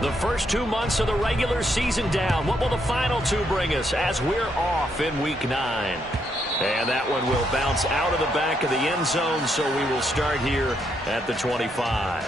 The first 2 months of the regular season down. What will the final two bring us as we're off in Week 9? And that one will bounce out of the back of the end zone, so we will start here at the 25.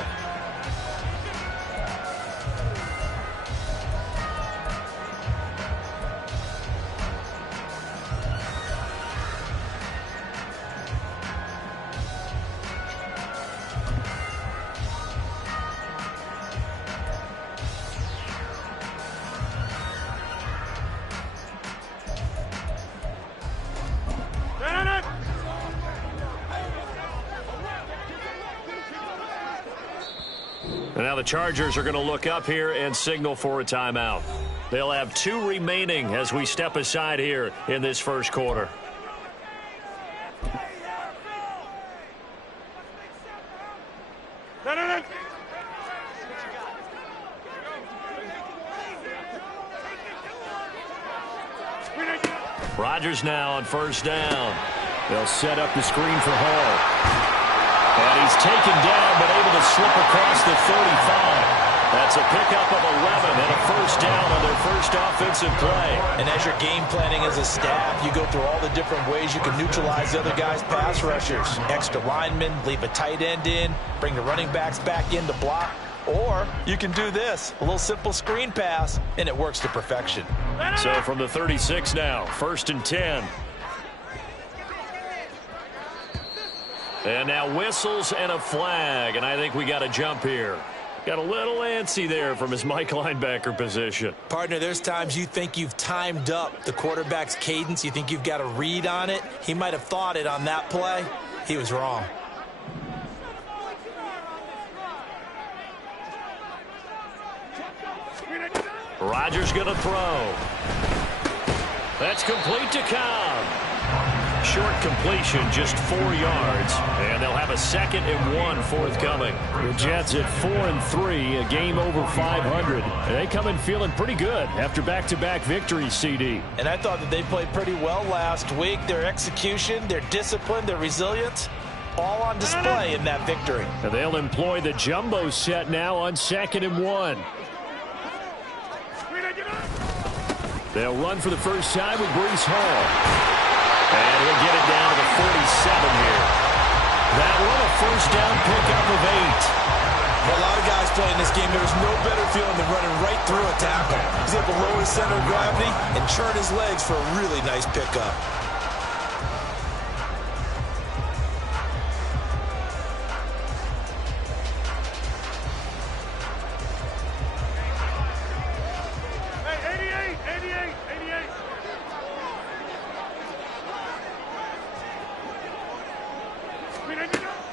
And now the Chargers are going to look up here and signal for a timeout. They'll have 2 remaining as we step aside here in this first quarter. Rodgers now on first down. They'll set up the screen for Hall. And he's taken down, but able to slip across the 35. That's a pickup of 11 and a first down on their first offensive play. And as you're game planning as a staff, you go through all the different ways you can neutralize the other guy's pass rushers. Extra linemen, leave a tight end in, bring the running backs back in to block. Or you can do this, a little simple screen pass, and it works to perfection. So from the 36 now, 1st and 10. And now whistles and a flag, and I think we got a jump here. Got a little antsy there from his Mike linebacker position. Partner, there's times you think you've timed up the quarterback's cadence. You think you've got a read on it. He might have thought it on that play. He was wrong. Rodgers going to throw. That's complete to Cobb. Short completion, just 4 yards, and they'll have a 2nd and 1 forthcoming. The Jets at 4-3, a game over 500. They come in feeling pretty good after back-to-back victories, CD. And I thought that they played pretty well last week. Their execution, their discipline, their resilience, all on display in that victory. And they'll employ the jumbo set now on 2nd and 1. They'll run for the first time with Breece Hall. And he'll get it down to the 47 here. That one, a first down pickup of 8. For a lot of guys playing this game, there's no better feeling than running right through a tackle. He's able to lower his center of gravity and churn his legs for a really nice pickup.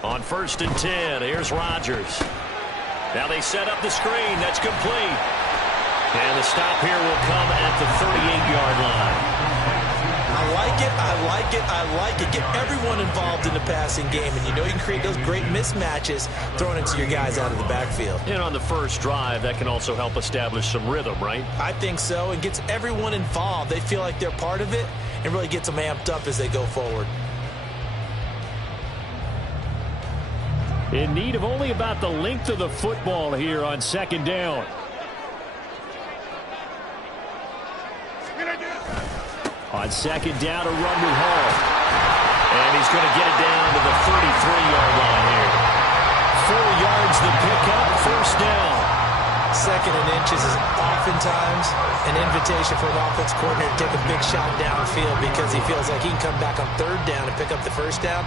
On 1st and 10, here's Rodgers. Now they set up the screen. That's complete. And the stop here will come at the 38-yard line. I like it, I like it, I like it. Get everyone involved in the passing game, and you know you can create those great mismatches throwing it to your guys out of the backfield. And on the first drive, that can also help establish some rhythm, right? I think so. It gets everyone involved. They feel like they're part of it and really gets them amped up as they go forward. In need of only about the length of the football here on 2nd down. On 2nd down, a run with Hall. And he's going to get it down to the 33-yard line here. 4 yards the pickup, first down. 2nd and inches is oftentimes an invitation for an offense coordinator to take a big shot downfield because he feels like he can come back on 3rd down and pick up the first down.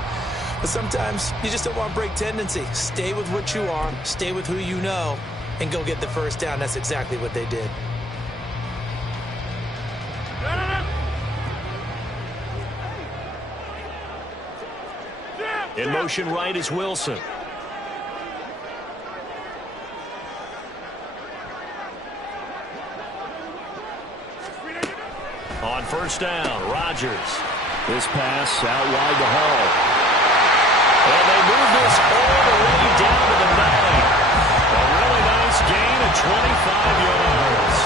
But sometimes you just don't want to break tendency. Stay with what you are, stay with who you know, and go get the first down. That's exactly what they did. In motion right is Wilson. On first down, Rodgers. This pass out wide to Hall. And they move this all the way down to the 9. A really nice gain of 25 yards.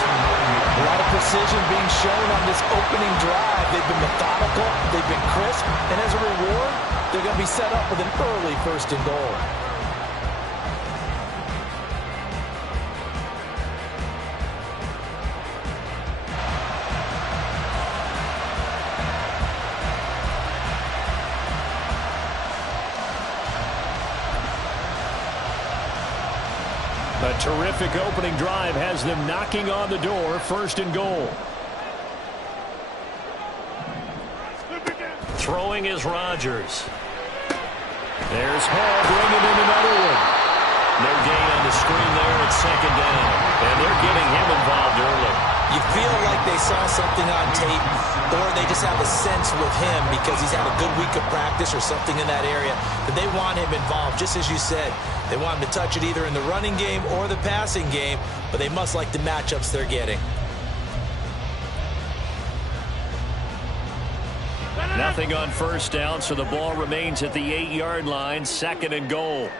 A lot of precision being shown on this opening drive. They've been methodical, they've been crisp, and as a reward, they're going to be set up with an early 1st and goal. A terrific opening drive has them knocking on the door, 1st and goal. Throwing is Rodgers. There's Hall bringing in another one. No gain on the screen there at 2nd down. And they're getting him involved early. You feel like they saw something on tape, or they just have a sense with him because he's had a good week of practice or something in that area that they want him involved. Just as you said, they want him to touch it either in the running game or the passing game, but they must like the matchups they're getting. Nothing on 1st down, so the ball remains at the 8-yard line, 2nd and goal.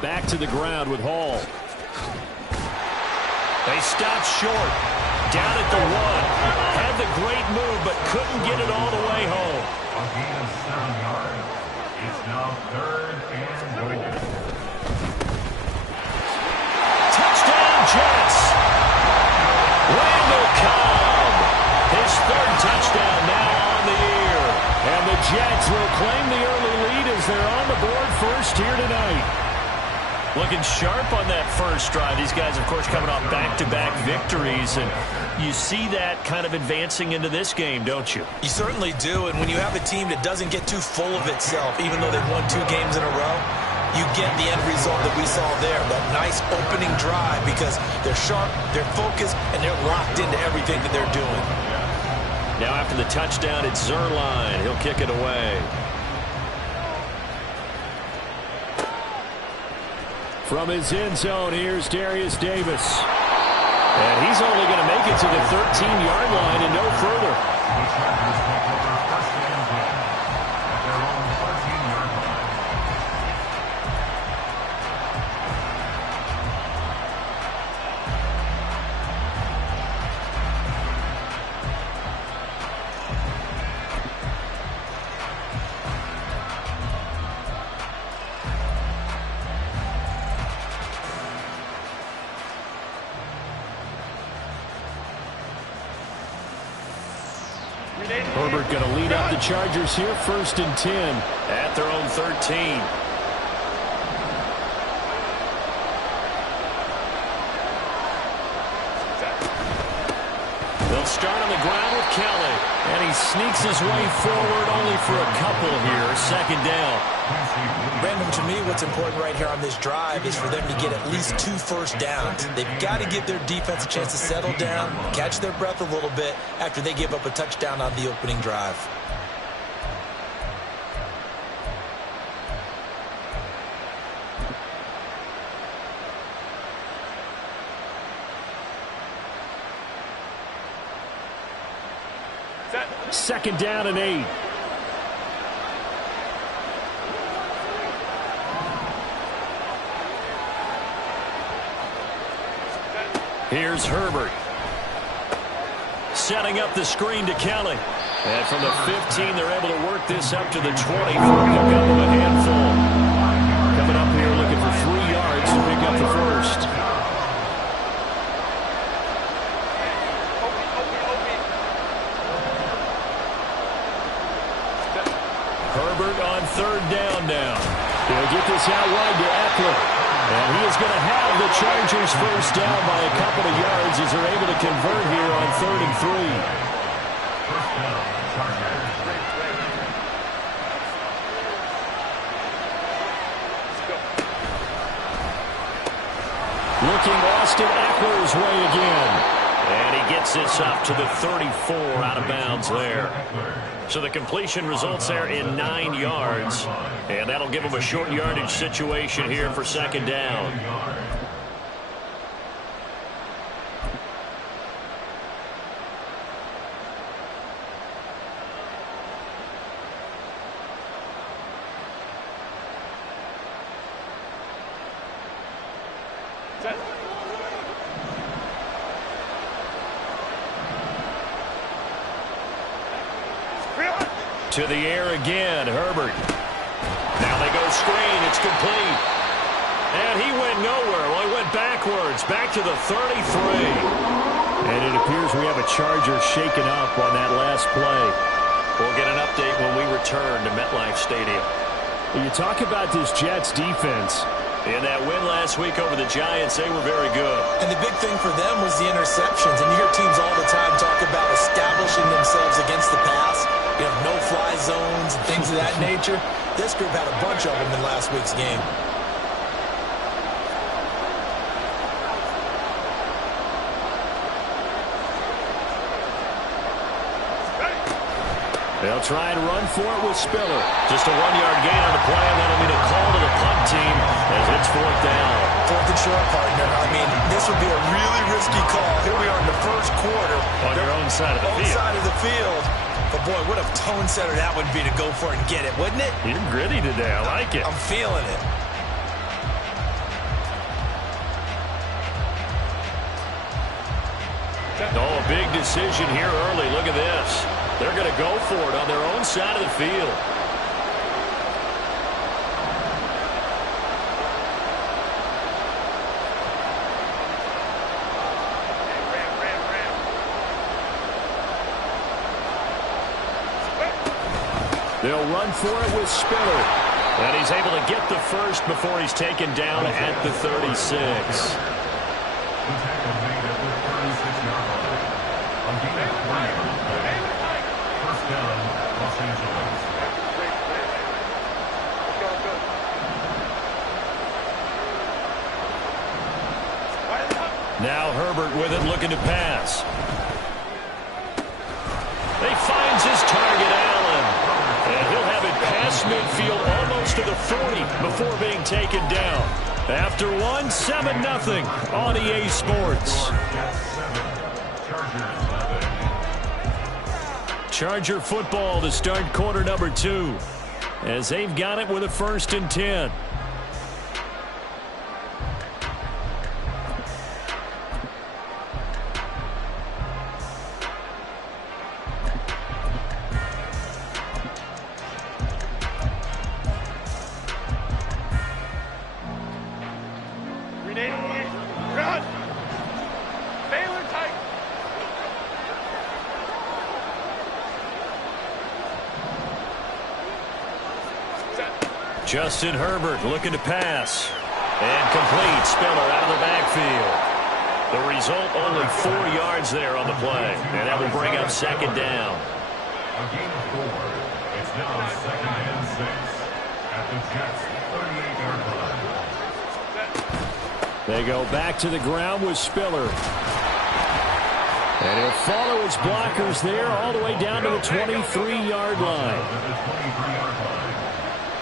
Back to the ground with Hall. They stopped short. Down at the 1. Had the great move, but couldn't get it all the way home. A gain of 7 yards. It's now 3rd and goal. Touchdown, Jets. Randall Cobb. His 3rd touchdown now on the year. And the Jets will claim the early lead as they're on the board first here tonight. Looking sharp on that first drive. These guys, of course, coming off back-to-back victories, and you see that kind of advancing into this game, don't you? You certainly do, and when you have a team that doesn't get too full of itself, even though they've won 2 games in a row, you get the end result that we saw there, that nice opening drive, because they're sharp, they're focused, and they're locked into everything that they're doing. Now after the touchdown, it's Zerline. He'll kick it away. From his end zone, here's Darius Davis. And he's only going to make it to the 13-yard line and no further. Herbert going to lead up the Chargers here, 1st and 10 at their own 13. They'll start on the ground with Kelly, and he sneaks his way forward only for a couple here, 2nd down. Brandon, to me, what's important right here on this drive is for them to get at least 2 first downs. They've got to give their defense a chance to settle down, catch their breath a little bit after they give up a touchdown on the opening drive. Second down and 8. Here's Herbert. Setting up the screen to Kelly. And from the 15, they're able to work this up to the 20 for a pickup of a handful. Coming up here looking for 3 yards to pick up the first. Herbert on 3rd down now. They'll get this out wide to Eckler. And he is going to have the Chargers first down by a couple of yards as they're able to convert here on 3rd and 3. Looking Austin Eckler's way again. And he gets this up to the 34 out of bounds there. So the completion results there in 9 yards. And that'll give him a short yardage situation here for 2nd down. To the air again, Herbert. Now they go screen. It's complete. And he went nowhere. Well, he went backwards, back to the 33. And it appears we have a Charger shaken up on that last play. We'll get an update when we return to MetLife Stadium. You talk about this Jets defense. In that win last week over the Giants, they were very good. And the big thing for them was the interceptions. And you hear teams all the time talk about establishing themselves against the pass. You know, no-fly zones and things of that nature. This group had a bunch of them in last week's game. They'll try and run for it with Spiller. Just a 1-yard gain on the play, and that'll be a call to the punt team as it's 4th down. 4th and short, partner. I mean, this would be a really risky call. Here we are in the first quarter. On your own side of the field. Side of the field. But, boy, what a tone setter that would be to go for it and get it, wouldn't it? You're gritty today. I like it. I'm feeling it. Oh, a big decision here early. Look at this. They're going to go for it on their own side of the field. They'll run for it with Spiller. And he's able to get the first before he's taken down at the 36. Now Herbert with it, looking to pass. He finds his target, Allen. And he'll have it past midfield almost to the 40 before being taken down. After one, 7-0 on EA Sports. Charger football to start quarter number 2 as they've got it with a 1st and 10. Justin Herbert looking to pass. And complete. Spiller out of the backfield. The result, only 4 yards there on the play. And that will bring up 2nd down. A gain of 4. It's now 2nd and 6 at the Jets' 38-yard line. They go back to the ground with Spiller. And he'll follow his blockers there all the way down to the 23-yard line.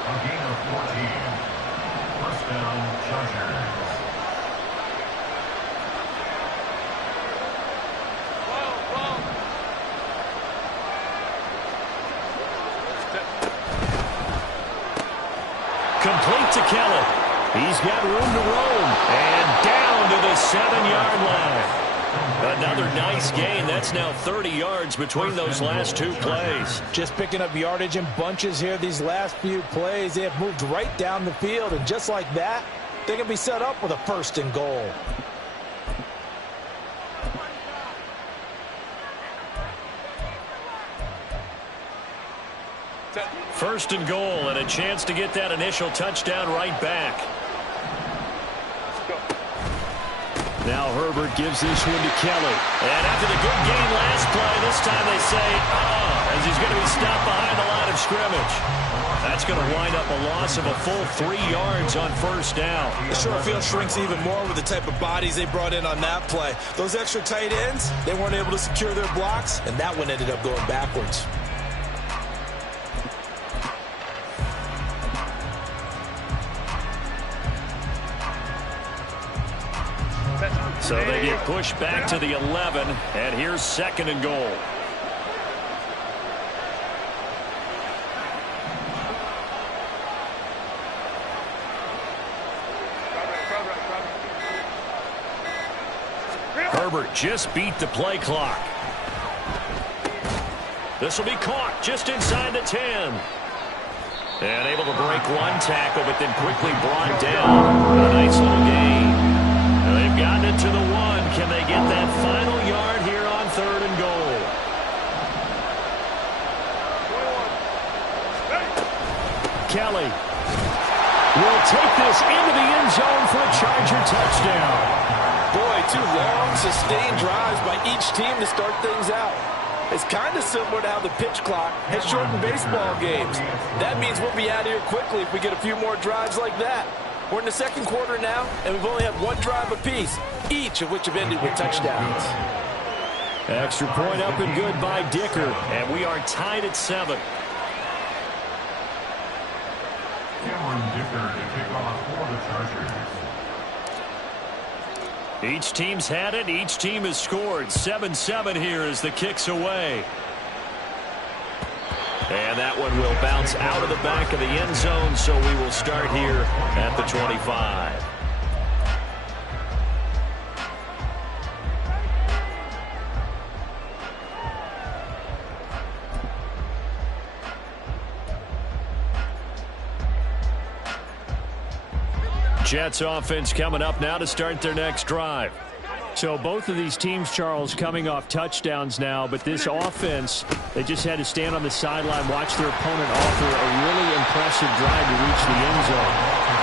A gain of 14. 1st down, Chargers. Complete to Kelly. He's got room to roam. And down to the 7-yard line. Another nice gain. That's now 30 yards between those last 2 plays. Just picking up yardage in bunches here. These last few plays, they have moved right down the field. And just like that, they can be set up with a 1st and goal. First and goal and a chance to get that initial touchdown right back. Now Herbert gives this one to Kelly. And after the good game last play, this time they say, as he's going to be stopped behind the line of scrimmage. That's going to wind up a loss of a full 3 yards on 1st down. The short field shrinks even more with the type of bodies they brought in on that play. Those extra tight ends, they weren't able to secure their blocks, and that one ended up going backwards. So they get pushed back to the 11, and here's 2nd and goal. Herbert just beat the play clock. This will be caught just inside the 10. And able to break one tackle, but then quickly brought down. A nice little gain. And they've gotten it to the 1. Can they get that final yard here on 3rd and goal? Kelly will take this into the end zone for a Charger touchdown. Boy, 2 long, sustained drives by each team to start things out. It's kind of similar to how the pitch clock has shortened baseball games. That means we'll be out of here quickly if we get a few more drives like that. We're in the 2nd quarter now, and we've only had 1 drive apiece, each of which have ended with touchdowns. Extra point up and good by Dicker. And we are tied at 7. Cameron Dicker to kick off for the Chargers. Each team's had it. Each team has scored. 7-7 here as the kick's away. And that one will bounce out of the back of the end zone, so we will start here at the 25. Jets offense coming up now to start their next drive. So both of these teams, Charles, coming off touchdowns now, but this offense, they just had to stand on the sideline, watch their opponent offer a really impressive drive to reach the end zone.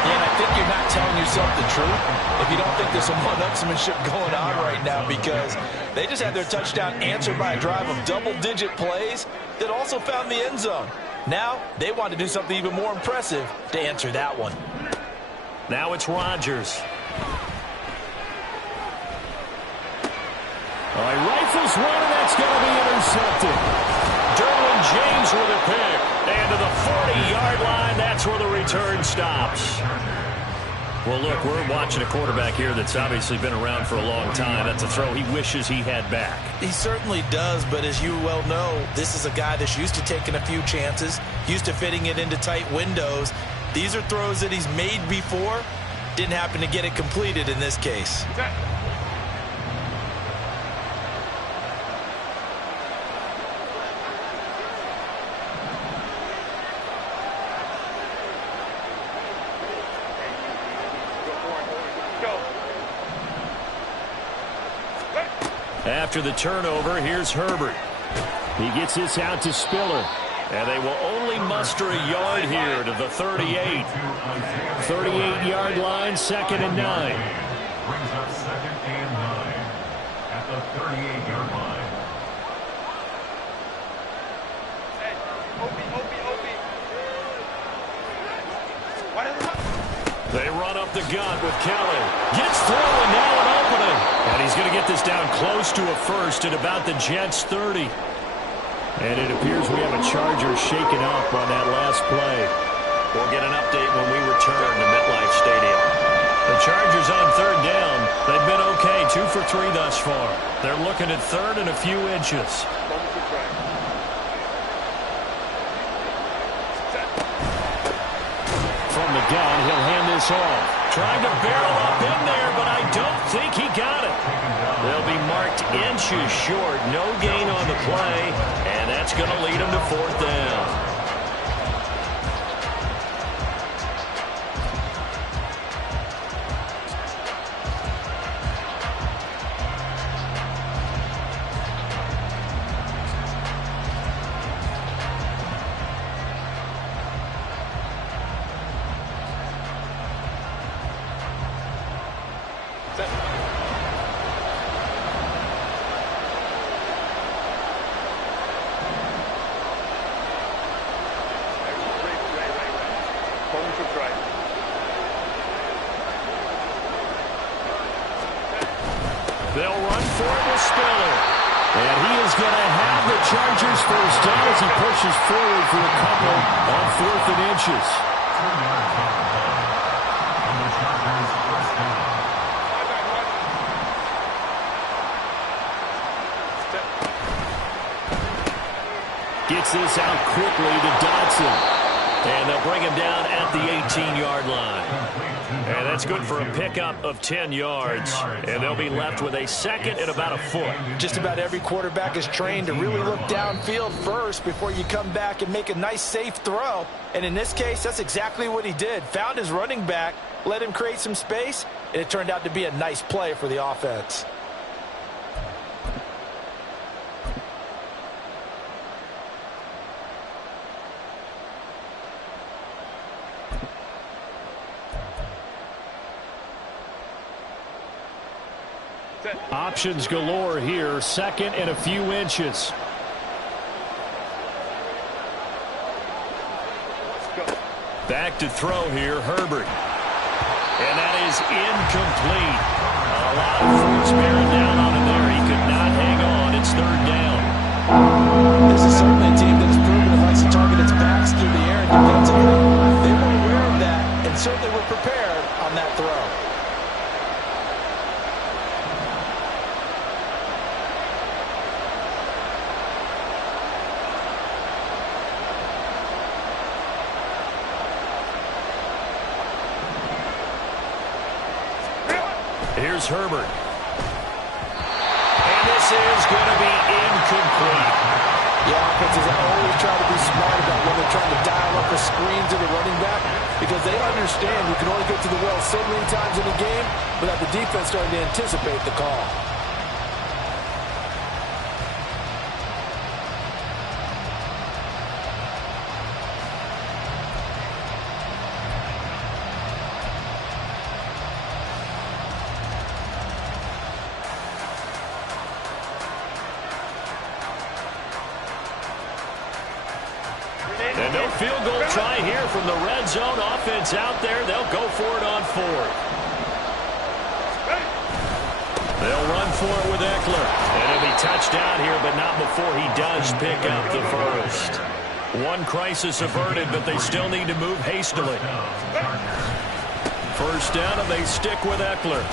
Yeah, and I think you're not telling yourself the truth if you don't think there's some one-upsmanship going on right now, because they just had their touchdown answered by a drive of double-digit plays that also found the end zone. Now they want to do something even more impressive to answer that one. Now it's Rodgers. All right, rifles one, and that's going to be intercepted. Derwin James with a pick. And to the 40-yard line, that's where the return stops. Well, look, we're watching a quarterback here that's obviously been around for a long time. That's a throw he wishes he had back. He certainly does, but as you well know, this is a guy that's used to taking a few chances, used to fitting it into tight windows. These are throws that he's made before. Didn't happen to get it completed in this case. After the turnover, here's Herbert. He gets this out to Spiller. And they will only muster a yard here to the 38. 38-yard line, 2nd and 9. Brings up 2nd and 9 at the 38-yard line. They run up the gut with Kelly. Gets through and now an opening. And he's going to get this down close to a first at about the Jets' 30. And it appears we have a Charger shaken up on that last play. We'll get an update when we return to MetLife Stadium. The Chargers on 3rd down. They've been okay, 2 for 3 thus far. They're looking at 3rd and a few inches. From the gun, he'll hand this off. Trying to barrel up in there, but I don't think he got it. They'll be marked inches short. No gain on the play, and that's going to lead them to 4th down. They'll run for it with Spiller. And he is going to have the Chargers first down as he pushes forward for a couple on 4th and inches. 2 yards off the ball. And the Chargers first down. Gets this out quickly to Dodson. And they'll bring him down at the 18-yard line. Complete And that's good for a pickup of 10 yards. And they'll be left with a second and about a foot. Just about every quarterback is trained to really look downfield first before you come back and make a nice, safe throw. And in this case, that's exactly what he did. Found his running back, let him create some space, and it turned out to be a nice play for the offense. Options galore here. Second and a few inches. Back to throw here, Herbert. And that is incomplete. A lot of force bearing down on him there. He could not hang on. It's third down. This is certainly a team that has proven it likes to target its backs through the air. And defensively, they were aware of that and certainly were prepared on that throw. Here's Herbert. And this is going to be incomplete. Yeah, offenses always try to be smart about when they're trying to dial up a screen to the running back because they understand you can only get to the well so many times in a game without the defense starting to anticipate the call. And no field goal try here from the red zone. Offense out there. They'll go for it on fourth. They'll run for it with Eckler. And he'll be touched out here, but not before he does pick up the first. One crisis averted, but they still need to move hastily. First down, and they stick with Eckler.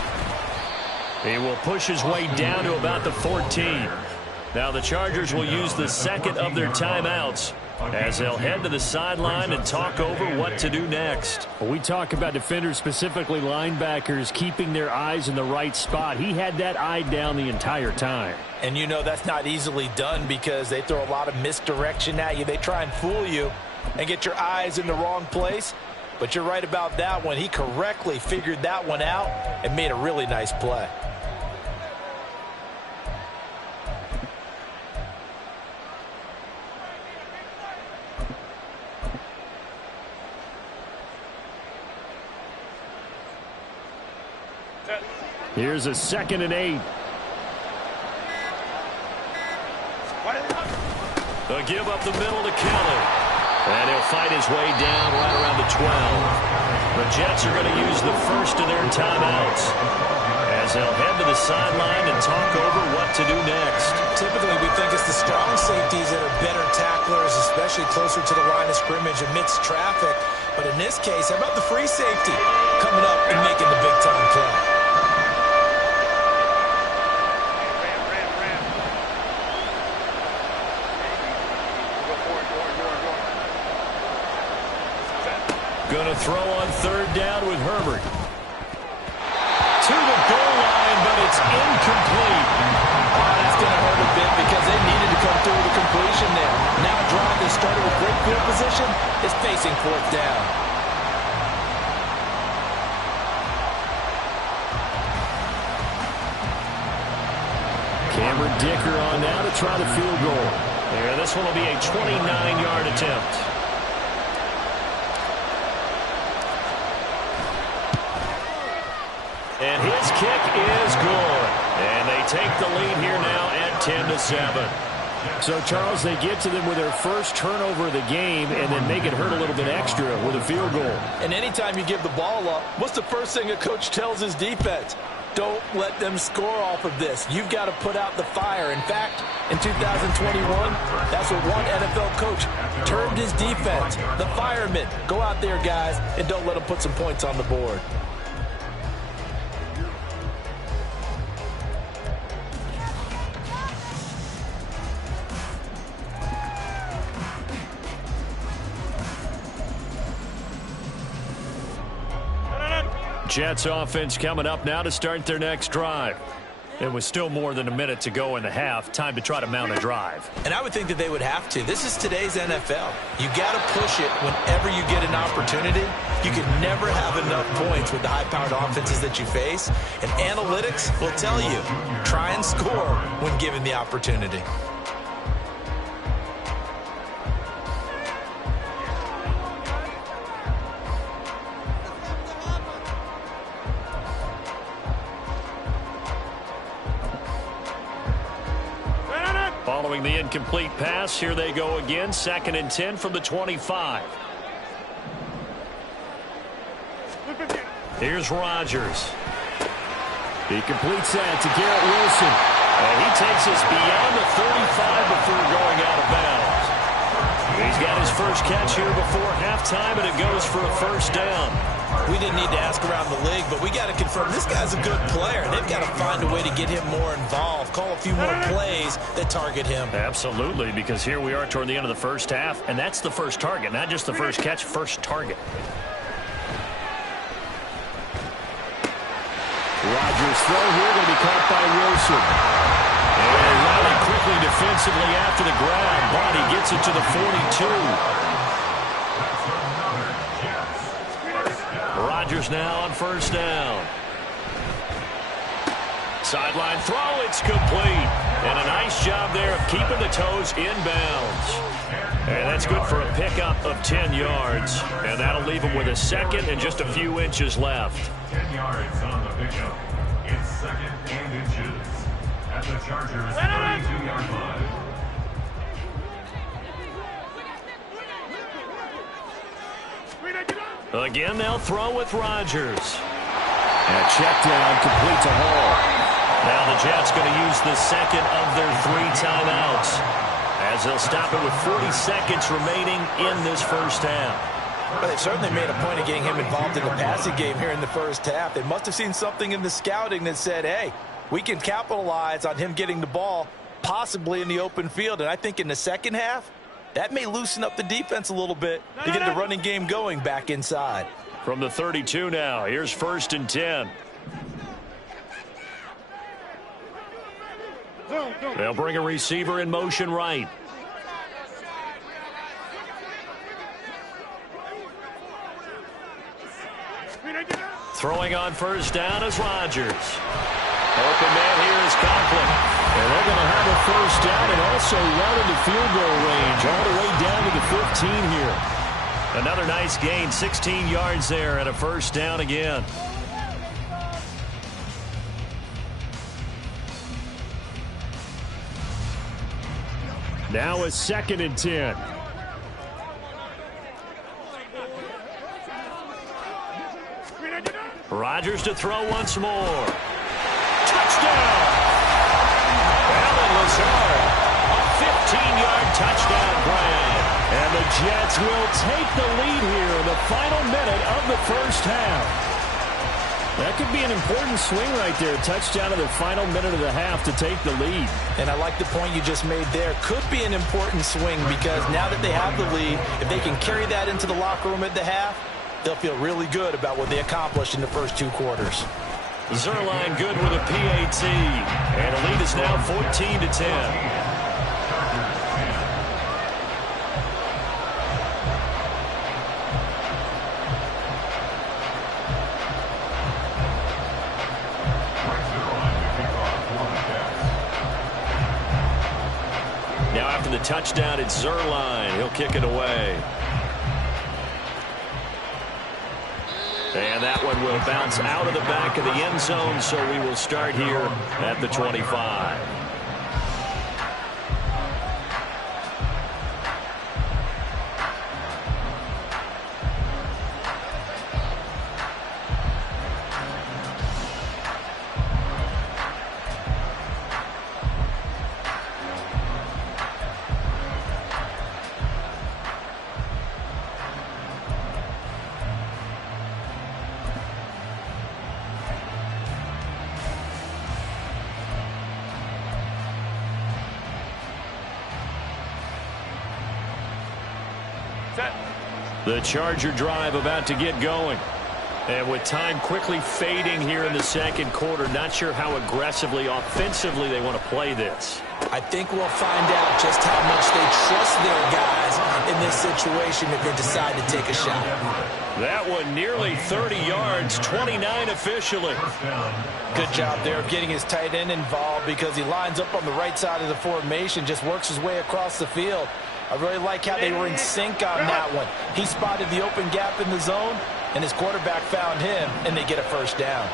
He will push his way down to about the 14. Now the Chargers will use the second of their timeouts as they'll head to the sideline and talk over what to do next. We talk about defenders, specifically linebackers, keeping their eyes in the right spot. He had that eye down the entire time. And you know that's not easily done because they throw a lot of misdirection at you. They try and fool you and get your eyes in the wrong place. But you're right about that one. He correctly figured that one out and made a really nice play. Here's a 2nd and 8. They'll give up the middle to Kelly. And he'll fight his way down right around the 12. The Jets are going to use the first of their timeouts as they'll head to the sideline and talk over what to do next. Typically, we think it's the strong safeties that are better tacklers, especially closer to the line of scrimmage amidst traffic. But in this case, how about the free safety coming up and making the big-time play? Going to throw on third down with Herbert. To the goal line, but it's incomplete. That's going to hurt a bit because they needed to come through with a completion there. Now a drive that started with great field position is facing fourth down. Cameron Dicker on now to try the field goal. Yeah, this one will be a 29-yard attempt. And his kick is good. And they take the lead here now at 10-7. So, Charles, they get to them with their first turnover of the game and then make it hurt a little bit extra with a field goal. And anytime you give the ball up, what's the first thing a coach tells his defense? Don't let them score off of this. You've got to put out the fire. In fact, in 2021, that's what one NFL coach termed his defense. The firemen. Go out there, guys, and don't let them put some points on the board. Jets offense coming up now to start their next drive. It was still more than a minute to go in the half. Time to try to mount a drive. And I would think that they would have to. This is today's NFL. You got to push it whenever you get an opportunity. You can never have enough points with the high-powered offenses that you face. And analytics will tell you, try and score when given the opportunity. Following the incomplete pass, here they go again. 2nd and 10 from the 25. Here's Rodgers. He completes that to Garrett Wilson. And he takes us beyond the 35 before going out of bounds. He's got his first catch here before halftime, and it goes for a first down. We didn't need to ask around the league, but we got to confirm this guy's a good player. They've got to find a way to get him more involved, call a few more plays that target him. Absolutely, because here we are toward the end of the first half, and that's the first target, not just the first catch, first target. Rodgers' throw here going to be caught by Wilson. And Riley quickly defensively after the grab, but he gets it to the 42. Rodgers now on first down. Sideline throw, it's complete. And a nice job there of keeping the toes inbounds. And that's good for a pickup of 10 yards. And that'll leave him with a second and just a few inches left. 10 yards on the pickup. It's 2nd and inches at the Chargers' 32-yard line. Again, they'll throw with Rodgers. And a check down, complete to Hall. Now the Jets going to use the second of their 3 timeouts, as they'll stop it with 40 seconds remaining in this first half. Well, they've certainly made a point of getting him involved in the passing game here in the first half. They must have seen something in the scouting that said, hey, we can capitalize on him getting the ball possibly in the open field. And I think in the second half, that may loosen up the defense a little bit to get the running game going back inside. From the 32 now, here's 1st and 10. They'll bring a receiver in motion right. Throwing on first down is Rodgers. Open man here is Conklin. And they're going to have a first down and also run into field goal range all the way down to the 15 here. Another nice gain, 16 yards there and a first down again. Now a 2nd and 10. Rodgers to throw once more. Touchdown! Alan Lazard, a 15-yard touchdown grab. And the Jets will take the lead here in the final minute of the first half. That could be an important swing right there. Touchdown in the final minute of the half to take the lead. And I like the point you just made there. Could be an important swing because now that they have the lead, if they can carry that into the locker room at the half, they'll feel really good about what they accomplished in the first 2 quarters. Zerline good with a PAT. And the lead is now 14-10. Now after the touchdown, it's Zerline. He'll kick it away. And that one will bounce out of the back of the end zone, so we will start here at the 25. The Charger drive about to get going. And with time quickly fading here in the second quarter, not sure how aggressively, offensively they want to play this. I think we'll find out just how much they trust their guys in this situation if they decide to take a shot. That one nearly 30 yards, 29 officially. Good job there of getting his tight end involved because he lines up on the right side of the formation, just works his way across the field. I really like how they were in sync on that one. He spotted the open gap in the zone, and his quarterback found him, and they get a first down.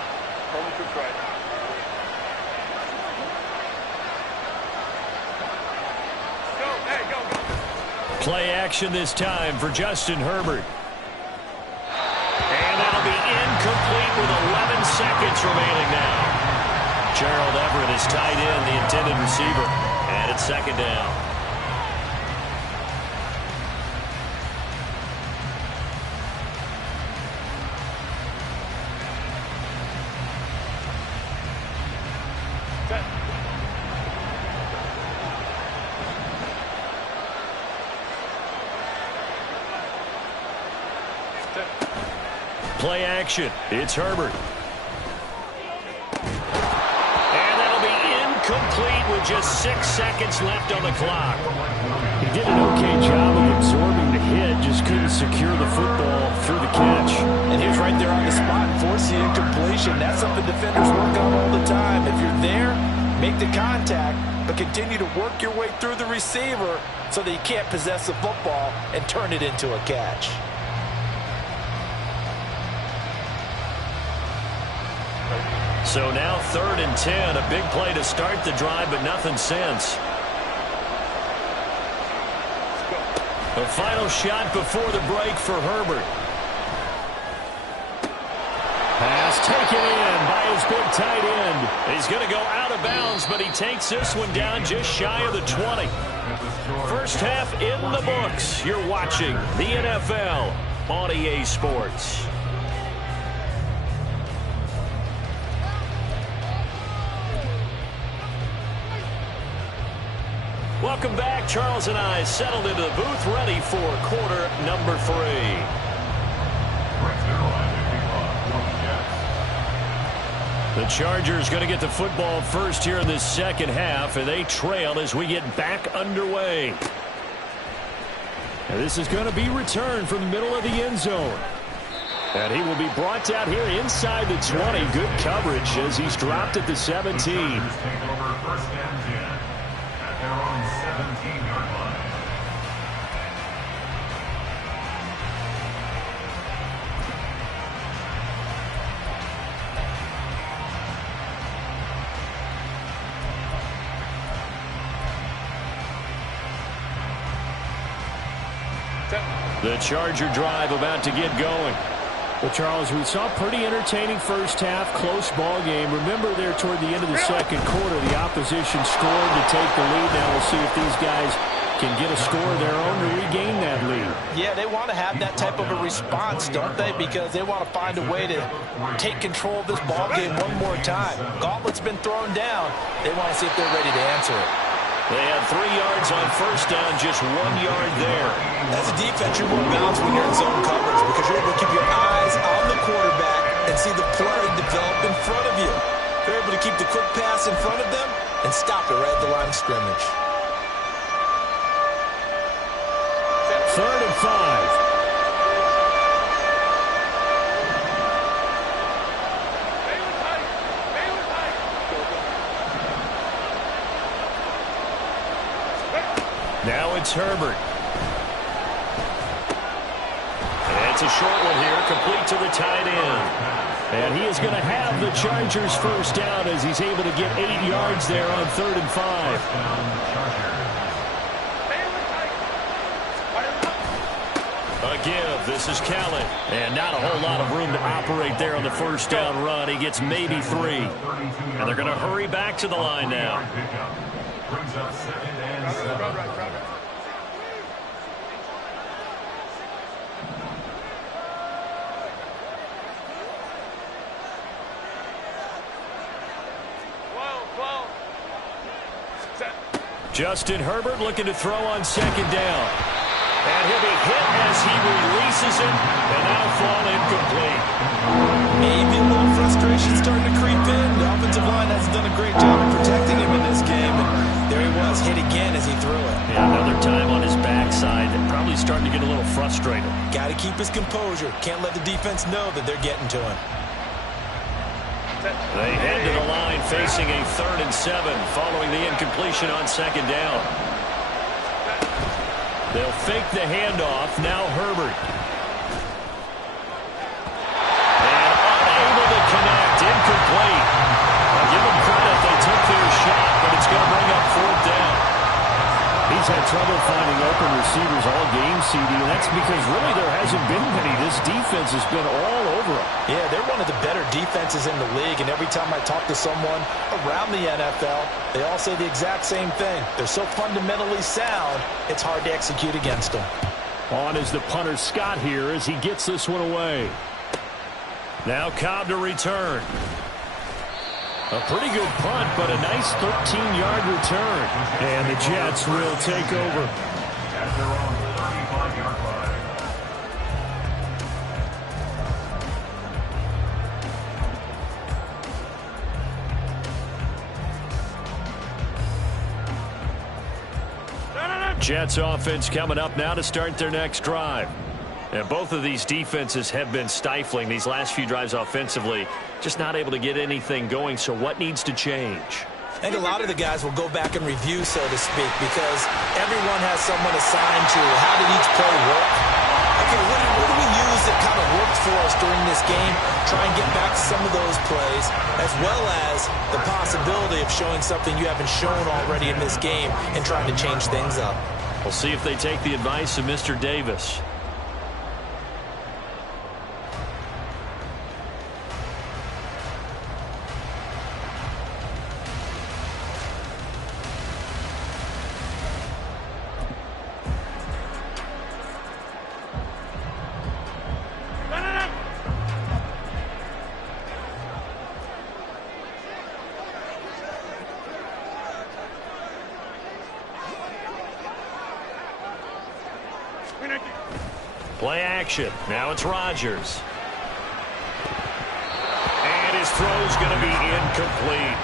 Play action this time for Justin Herbert. And that'll be incomplete with 11 seconds remaining now. Gerald Everett is tied in, the intended receiver. And it's second down. Play action. It's Herbert. And that'll be incomplete with just 6 seconds left on the clock. He did an okay job of absorbing the hit, just couldn't secure the football through the catch. And he was right there on the spot, forcing incompletion. That's something defenders work on all the time. If you're there, make the contact, but continue to work your way through the receiver so that you can't possess the football and turn it into a catch. So now 3rd and 10, a big play to start the drive, but nothing since. The final shot before the break for Herbert. Pass taken in by his big tight end. He's going to go out of bounds, but he takes this one down just shy of the 20. First half in the books. You're watching the NFL on EA Sports. Welcome back. Charles and I settled into the booth, ready for quarter number 3. The Chargers going to get the football first here in this second half, and they trail as we get back underway. And this is going to be returned from the middle of the end zone. And he will be brought out here inside the 20. Good coverage as he's dropped at the 17. Take over 1st and 10 at their own 17-yard line. The Charger drive about to get going. Well, Charles, we saw a pretty entertaining first half, close ball game. Remember there toward the end of the second quarter, the opposition scored to take the lead. Now we'll see if these guys can get a score of their own to regain that lead. Yeah, they want to have that type of a response, don't they? Because they want to find a way to take control of this ball game one more time. Gauntlet's been thrown down. They want to see if they're ready to answer it. They had 3 yards on first down, just 1 yard there. As a defense, you're more balanced when you're in zone coverage because you're able to keep your eyes on the quarterback and see the play develop in front of you. They're able to keep the quick pass in front of them and stop it right at the line of scrimmage. 3rd and 5. Now it's Herbert. And it's a short one here, complete to the tight end. And he is going to have the Chargers first down as he's able to get 8 yards there on 3rd and 5. A give. This is Kellen. And not a whole lot of room to operate there on the first down run. He gets maybe 3. And they're going to hurry back to the line now. Brings up 2nd and 7. Justin Herbert looking to throw on 2nd down. And he'll be hit as he releases it, and that'll fall incomplete. Confusion's starting to creep in. The offensive line hasn't done a great job of protecting him in this game. And there he was, hit again as he threw it. Yeah, another time on his backside. Probably starting to get a little frustrated. Got to keep his composure. Can't let the defense know that they're getting to him. They head to the line facing a 3rd and 7 following the incompletion on 2nd down. They'll fake the handoff. Now Herbert. And unable to connect. Incomplete. I'll give them credit. They took their shot, but it's going to bring up 4th down. He's had trouble finding open receivers all game, CD, and that's because really there hasn't been many. This defense has been all over him. Yeah, they're one of the better defenses in the league, and every time I talk to someone around the NFL, they all say the exact same thing. They're so fundamentally sound, it's hard to execute against them. On is the punter Scott here as he gets this one away. Now Cobb to return. A pretty good punt, but a nice 13-yard return. And the Jets will take over. At their own 35-yard line. Jets offense coming up now to start their next drive. And both of these defenses have been stifling these last few drives offensively. Just not able to get anything going. So what needs to change? I think a lot of the guys will go back and review, so to speak, because everyone has someone assigned to how did each play work. Okay, what do we use that kind of worked for us during this game? Try and get back to some of those plays, as well as the possibility of showing something you haven't shown already in this game and trying to change things up. We'll see if they take the advice of Mr. Davis. Play action. Now it's Rodgers. And his throw's going to be incomplete.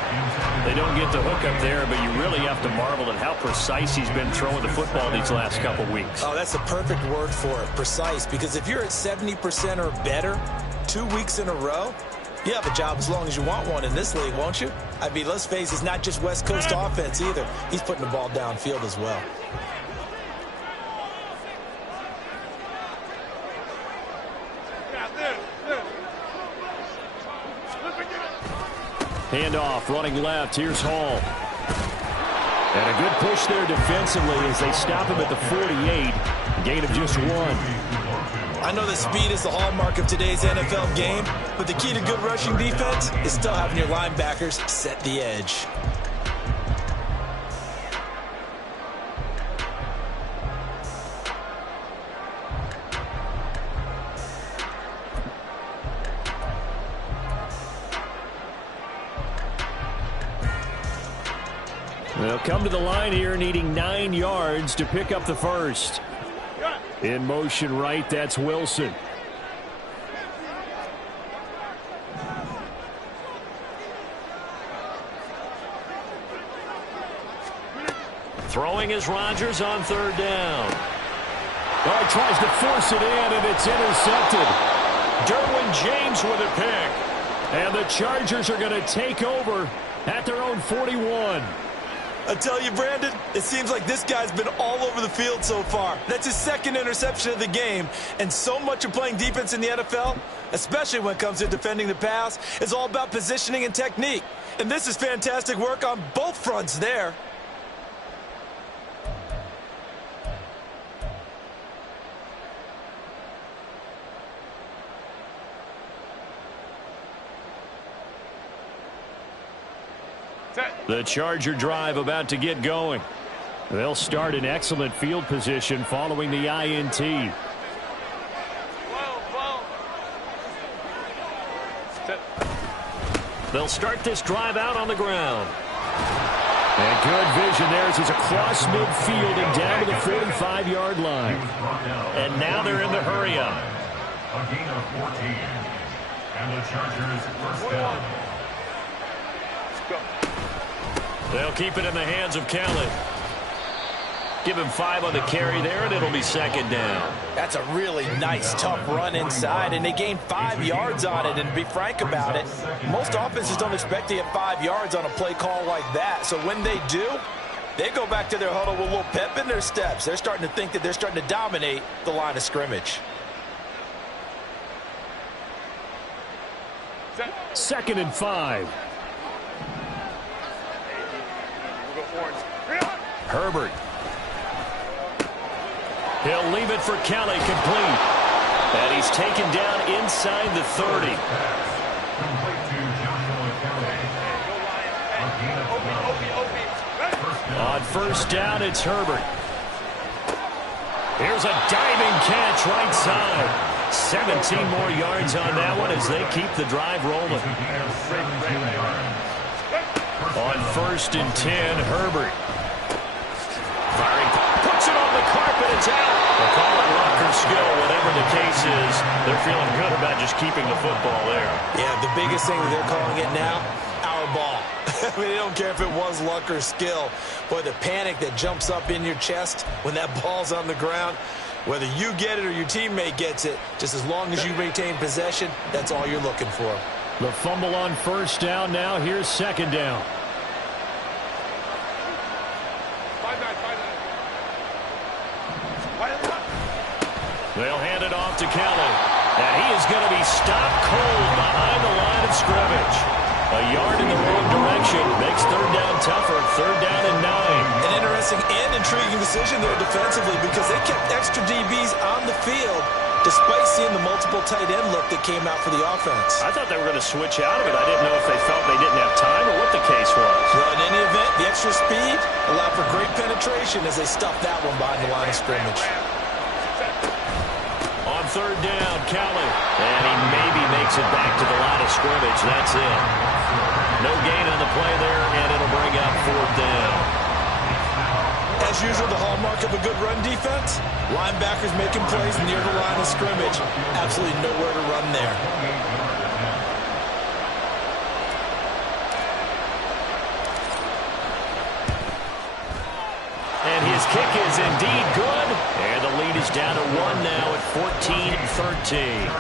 They don't get the hook up there, but you really have to marvel at how precise he's been throwing the football these last couple weeks. Oh, that's the perfect word for it, precise. Because if you're at 70% or better 2 weeks in a row, you have a job as long as you want one in this league, won't you? I mean, let's face it, it's not just West Coast offense either. He's putting the ball downfield as well. Handoff, running left. Here's Hall. And a good push there defensively as they stop him at the 48. Gain of just 1. I know that speed is the hallmark of today's NFL game, but the key to good rushing defense is still having your linebackers set the edge. They'll come to the line here needing 9 yards to pick up the first. In motion right, that's Wilson. Throwing is Rodgers on 3rd down. Oh, he tries to force it in, and it's intercepted. Derwin James with a pick. And the Chargers are going to take over at their own 41. I tell you, Brandon, it seems like this guy's been all over the field so far. That's his 2nd interception of the game. And so much of playing defense in the NFL, especially when it comes to defending the pass, is all about positioning and technique. And this is fantastic work on both fronts there. The Charger drive about to get going. They'll start in excellent field position following the INT. They'll start this drive out on the ground. And good vision there as he's across midfield and down to the 45-yard line. And now they're in the hurry up. A gain of 14. And the Chargers first down. They'll keep it in the hands of Kelly. Give him 5 on the carry there, and it'll be second down. That's a really nice, tough run inside, and they gained 5 yards on it. And to be frank about it, most offenses don't expect to get 5 yards on a play call like that. So when they do, they go back to their huddle with a little pep in their steps. They're starting to think that they're starting to dominate the line of scrimmage. Second and 5. Herbert. He'll leave it for Kelly, complete. And he's taken down inside the 30. Complete to Joshua Kelly. On first down, it's Herbert. Here's a diving catch right side. 17 more yards on that one as they keep the drive rolling. On first and 10, Herbert. Firing, puts it on the carpet, it's out. They'll call it luck or skill, whatever the case is. They're feeling good about just keeping the football there. Yeah, the biggest thing that they're calling it now, our ball. I mean, they don't care if it was luck or skill. Boy, the panic that jumps up in your chest when that ball's on the ground, whether you get it or your teammate gets it, just as long as you maintain possession, that's all you're looking for. The fumble on first down now. Here's second down. They'll hand it off to Kelly. And he is going to be stopped cold behind the line of scrimmage. A yard in the wrong direction makes third down tougher. Third down and 9. An interesting and intriguing decision there defensively because they kept extra DBs on the field despite seeing the multiple tight end look that came out for the offense. I thought they were going to switch out of it. I didn't know if they felt they didn't have time or what the case was. Well, in any event, the extra speed allowed for great penetration as they stuffed that one behind the line of scrimmage. On third down, Kelly. And he maybe makes it back to the line of scrimmage. That's it. No gain on the play there, and it'll bring up fourth down. As usual, the hallmark of a good run defense, linebackers making plays near the line of scrimmage. Absolutely nowhere to run there. And his kick is indeed good. And the lead is down to 1 now at 14-13.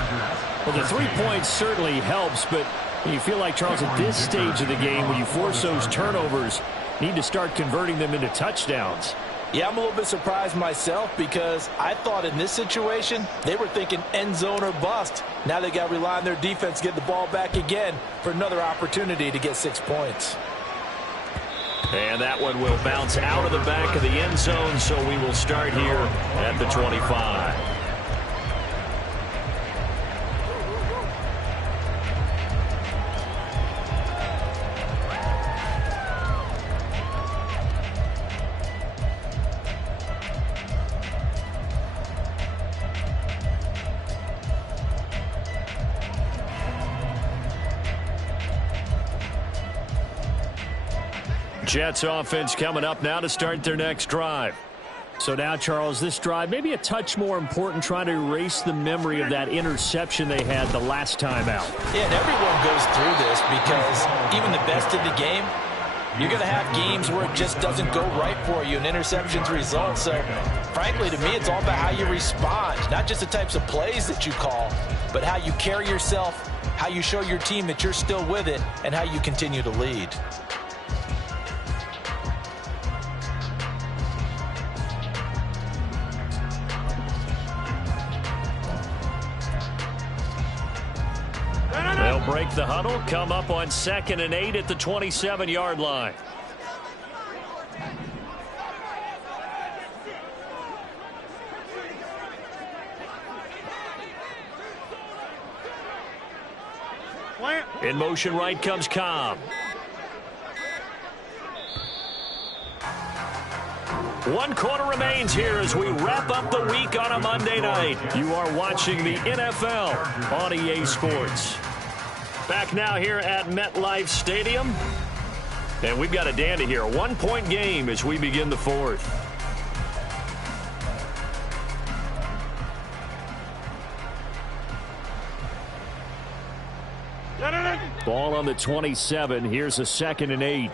Well, the 3 points certainly helps, but you feel like, Charles, at this stage of the game, when you force those turnovers, need to start converting them into touchdowns. Yeah, I'm a little bit surprised myself because I thought in this situation they were thinking end zone or bust. Now they got to rely on their defense to get the ball back again for another opportunity to get 6 points. And that one will bounce out of the back of the end zone, so we will start here at the 25. Jets offense coming up now to start their next drive. So now, Charles, this drive maybe a touch more important, trying to erase the memory of that interception they had the last time out. Yeah, and everyone goes through this because even the best in the game, you're going to have games where it just doesn't go right for you and interceptions result. So, frankly, to me, it's all about how you respond, not just the types of plays that you call, but how you carry yourself, how you show your team that you're still with it, and how you continue to lead. They'll break the huddle, come up on 2nd and 8 at the 27-yard line. In motion right comes Cobb. 1 quarter remains here as we wrap up the week on a Monday night. You are watching the NFL on EA Sports. Back now here at MetLife Stadium. And we've got a dandy here. A 1-point game as we begin the 4th. Ball on the 27. Here's a 2nd and 8.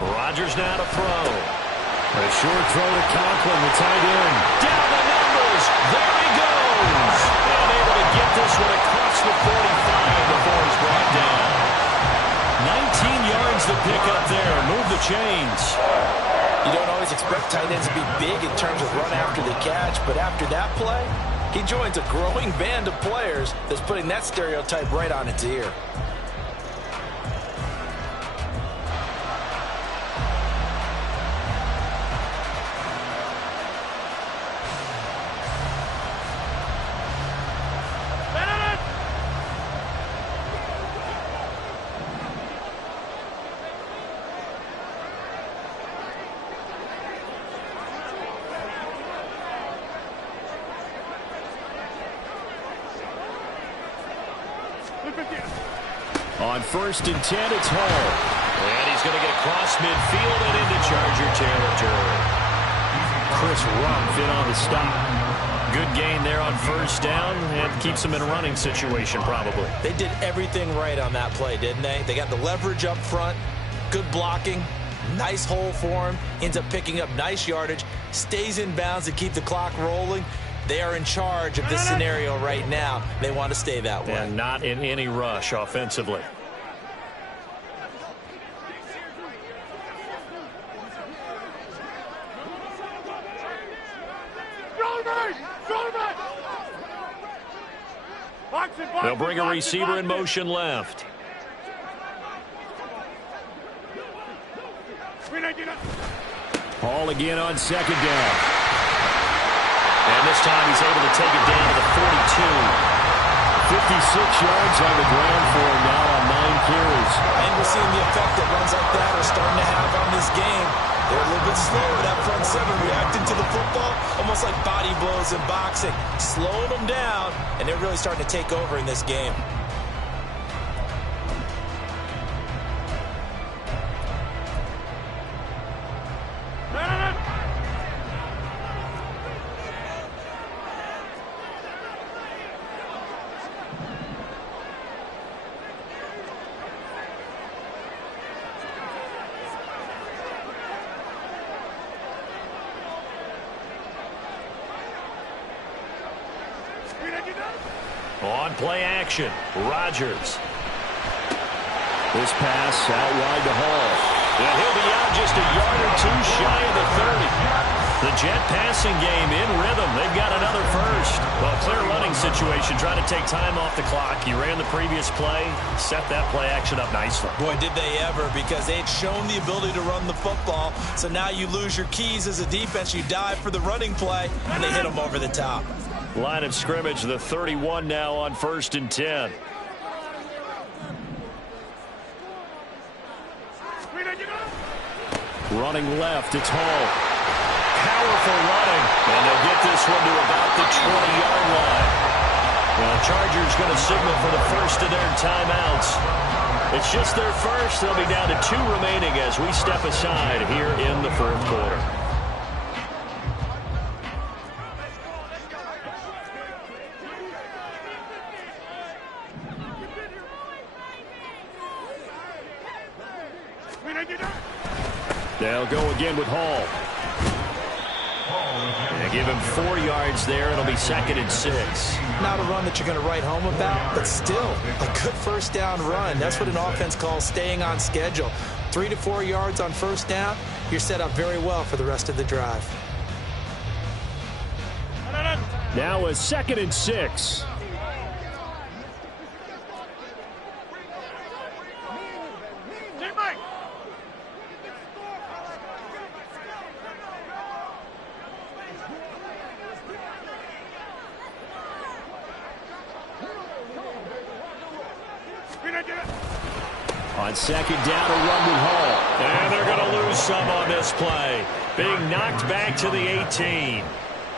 Rodgers now to throw. A short throw to Conklin, the tight end. Down the numbers. There he goes. And able to get this one across the 45 before he's brought down. 19 yards to pick up there. Move the chains. You don't always expect tight ends to be big in terms of run after the catch, but after that play, he joins a growing band of players that's putting that stereotype right on its ear. On 1st and 10, it's Hall. And he's going to get across midfield and into Charger territory. Chris Rumph in on the stop. Good gain there on 1st down and keeps him in a running situation probably. They did everything right on that play, didn't they? They got the leverage up front, good blocking, nice hole for him, ends up picking up nice yardage, stays in bounds to keep the clock rolling. They are in charge of this scenario right now. They want to stay that way. And not in any rush offensively. They'll bring a receiver in motion left. Hall again on 2nd down. And this time he's able to take it down to the 42. 56 yards on the ground for him now on 9 carries. And we're seeing the effect that runs like that are starting to have on this game. They're a little bit slower, that front 7, reacting to the football, almost like body blows in boxing, slowing them down, and they're really starting to take over in this game. On play action, Rodgers. This pass out wide to Hall. And he'll be out just a yard or two shy of the 30. The Jet passing game in rhythm. They've got another first. Well, clear running situation, trying to take time off the clock. He ran the previous play, set that play action up nicely. Boy, did they ever, because they had shown the ability to run the football. So now you lose your keys as a defense. You dive for the running play, and they hit them over the top. Line of scrimmage, the 31 now on 1st and 10. Running left, it's Hall. Powerful running, and they'll get this one to about the 20-yard line. Well, Chargers going to signal for the first of their timeouts. It's just their first. They'll be down to 2 remaining as we step aside here in the 4th quarter. They'll go again with Hall. And give him 4 yards there. It'll be 2nd and 6. Not a run that you're going to write home about, but still a good first down run. That's what an offense calls staying on schedule. 3 to 4 yards on first down, you're set up very well for the rest of the drive. Now a 2nd and 6. On 2nd down, a run with Hall. And they're going to lose some on this play. Being knocked back to the 18.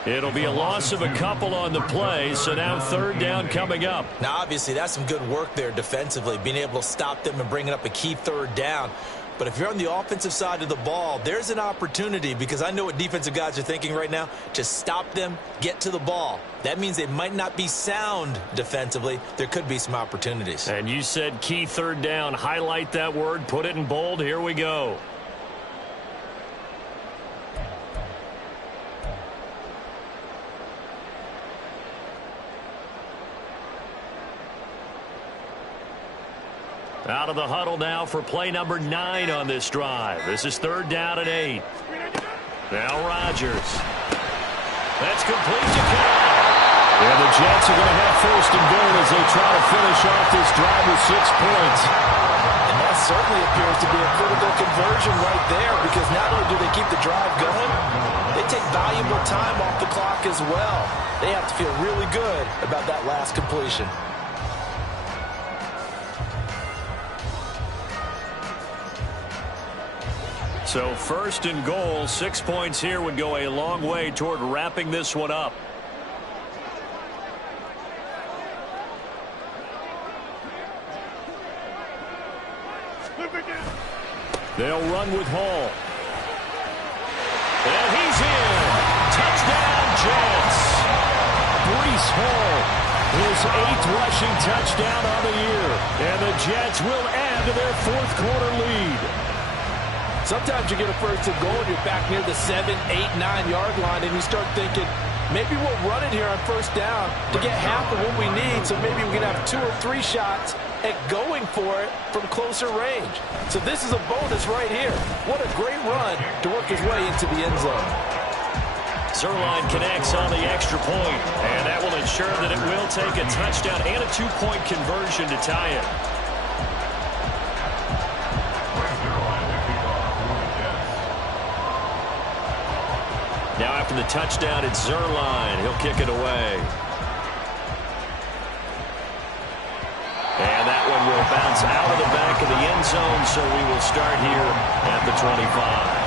It'll be a loss of a couple on the play, so now 3rd down coming up. Now, obviously, that's some good work there defensively, being able to stop them and bringing up a key 3rd down. But if you're on the offensive side of the ball, there's an opportunity, because I know what defensive guys are thinking right now, to stop them, get to the ball. That means they might not be sound defensively. There could be some opportunities. And you said key third down. Highlight that word, put it in bold. Here we go. Out of the huddle now for play number 9 on this drive. This is 3rd down and 8. Now Rodgers. That's complete to Cobb. And the Jets are going to have 1st and goal as they try to finish off this drive with 6 points. And that certainly appears to be a critical conversion right there, because not only do they keep the drive going, they take valuable time off the clock as well. They have to feel really good about that last completion. So 1st and goal, 6 points here would go a long way toward wrapping this one up. They'll run with Hall. And he's in. Touchdown, Jets. Breece Hall, his 8th rushing touchdown on the year. And the Jets will add to their 4th quarter lead. Sometimes you get a 1st and goal and you're back near the 7, 8, 9-yard line, and you start thinking, maybe we'll run it here on 1st down to get half of what we need, so maybe we can have 2 or 3 shots at going for it from closer range. So this is a bonus right here. What a great run to work his way into the end zone. Zerline connects on the extra point, and that will ensure that it will take a touchdown and a 2-point conversion to tie it. Now after the touchdown, it's Zerline. He'll kick it away. And that one will bounce out of the back of the end zone, so we will start here at the 25.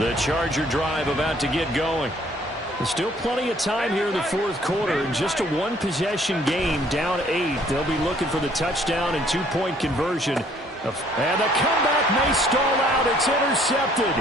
The Charger drive about to get going. There's still plenty of time here in the 4th quarter. In just a 1-possession game, down 8. They'll be looking for the touchdown and 2-point conversion. And the comeback may stall out. It's intercepted.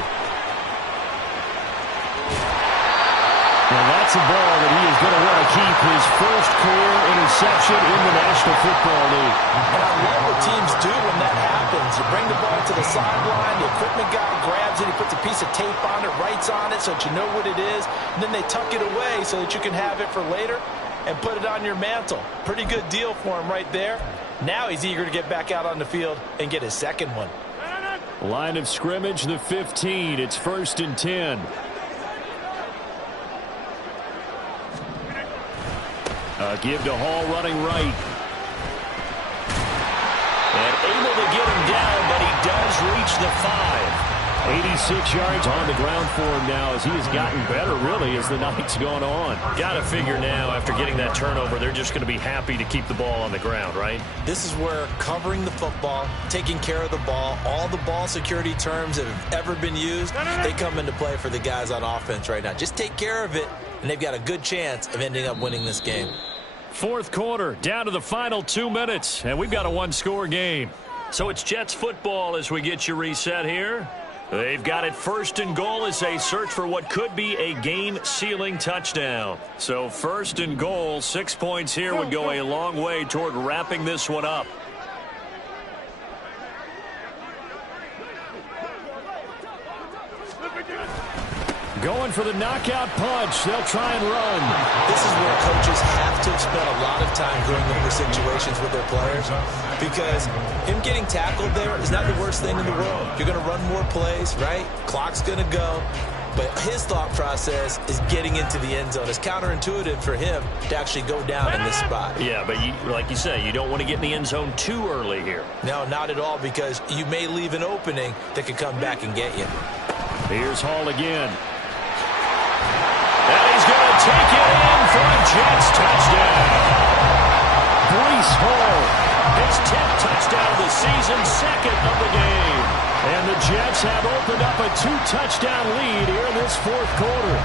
And that's a ball that he is going to want to keep, his 1st career interception in the National Football League. And I love what teams do when that happens. You bring the ball to the sideline, the equipment guy grabs it, he puts a piece of tape on it, writes on it so that you know what it is, and then they tuck it away so that you can have it for later and put it on your mantle. Pretty good deal for him right there. Now he's eager to get back out on the field and get his 2nd one. Line of scrimmage, the 15. It's 1st and 10. Give to Hall running right. And able to get him down, but he does reach the 5. 86 yards on the ground for him now as he has gotten better, really, as the night's gone on. Got to figure now, after getting that turnover, they're just going to be happy to keep the ball on the ground, right? This is where covering the football, taking care of the ball, all the ball security terms that have ever been used, they come into play for the guys on offense right now. Just take care of it, and they've got a good chance of ending up winning this game. 4th quarter, down to the final 2 minutes, and we've got a 1-score game. So it's Jets football as we get you reset here. They've got it 1st and goal as they search for what could be a game-sealing touchdown. So 1st and goal, 6 points here would go a long way toward wrapping this one up. Going for the knockout punch. They'll try and run. This is where coaches have to spend a lot of time going over situations with their players, because him getting tackled there is not the worst thing in the world. You're going to run more plays, right? Clock's going to go. But his thought process is getting into the end zone. It's counterintuitive for him to actually go down in this spot. Yeah, but like you say, you don't want to get in the end zone too early here. No, not at all, because you may leave an opening that could come back and get you. Here's Hall again. And he's going to take it in for a Jets touchdown. Breece Hall, his 10th touchdown of the season, 2nd of the game. And the Jets Giants have opened up a 2-touchdown lead here in this fourth quarter.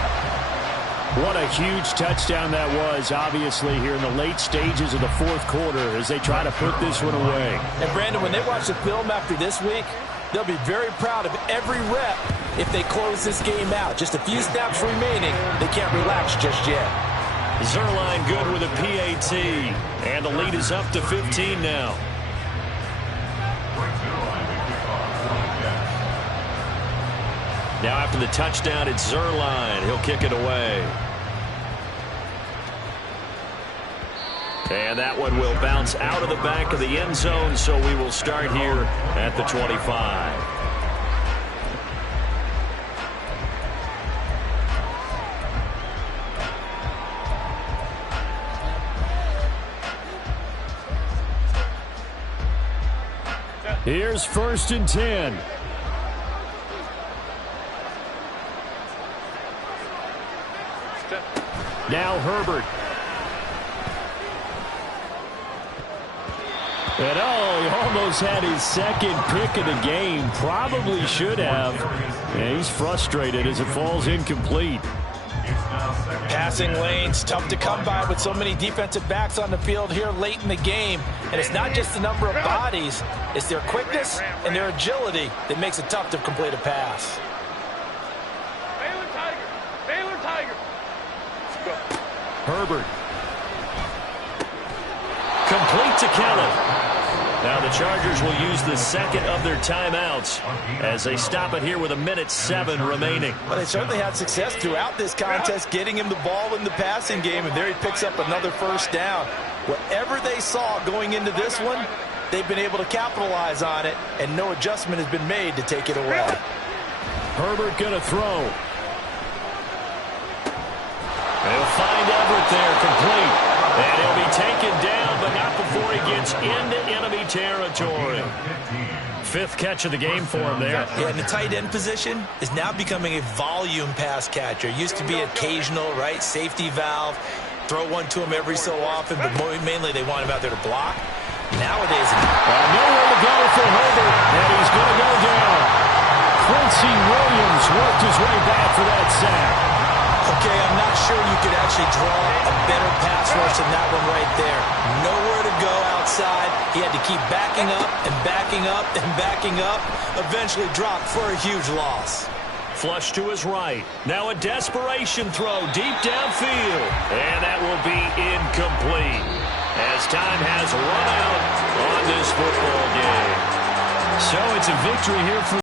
What a huge touchdown that was, obviously, here in the late stages of the fourth quarter as they try to put this one away. And, Brandon, when they watch the film after this week, they'll be very proud of every rep if they close this game out. Just a few snaps remaining. They can't relax just yet. Zerline good with a PAT. And the lead is up to 15 now. Now after the touchdown, it's Zerline. He'll kick it away. And that one will bounce out of the back of the end zone, so we will start here at the 25. Here's 1st and 10. Now Herbert. And he almost had his second pick of the game. Probably should have. Yeah, he's frustrated as it falls incomplete. Passing lanes, tough to come by with so many defensive backs on the field here late in the game. And it's not just the number of bodies, it's their quickness and their agility that makes it tough to complete a pass. Herbert. Complete to Kelly. Now the Chargers will use the second of their timeouts as they stop it here with 1:07 remaining. Well, they certainly had success throughout this contest getting him the ball in the passing game, and there he picks up another first down. Whatever they saw going into this one, they've been able to capitalize on it, and no adjustment has been made to take it away. Herbert gonna throw. They'll find Everett there, complete. And he'll be taken down, but not before he gets into enemy territory. 5th catch of the game for him there. Yeah, and the tight end position is now becoming a volume pass catcher. Used to be occasional, right? Safety valve. Throw one to him every so often, but mainly they want him out there to block. Nowadays, nowhere to go for Herbert, and he's going to go down. Quincy Williams worked his way back for that sack. Okay, I'm not sure you could actually draw a better pass rush than that one right there. Nowhere to go outside. He had to keep backing up and backing up and backing up. Eventually dropped for a huge loss. Flush to his right. Now a desperation throw deep downfield. And that will be incomplete as time has run out on this football game. So it's a victory here for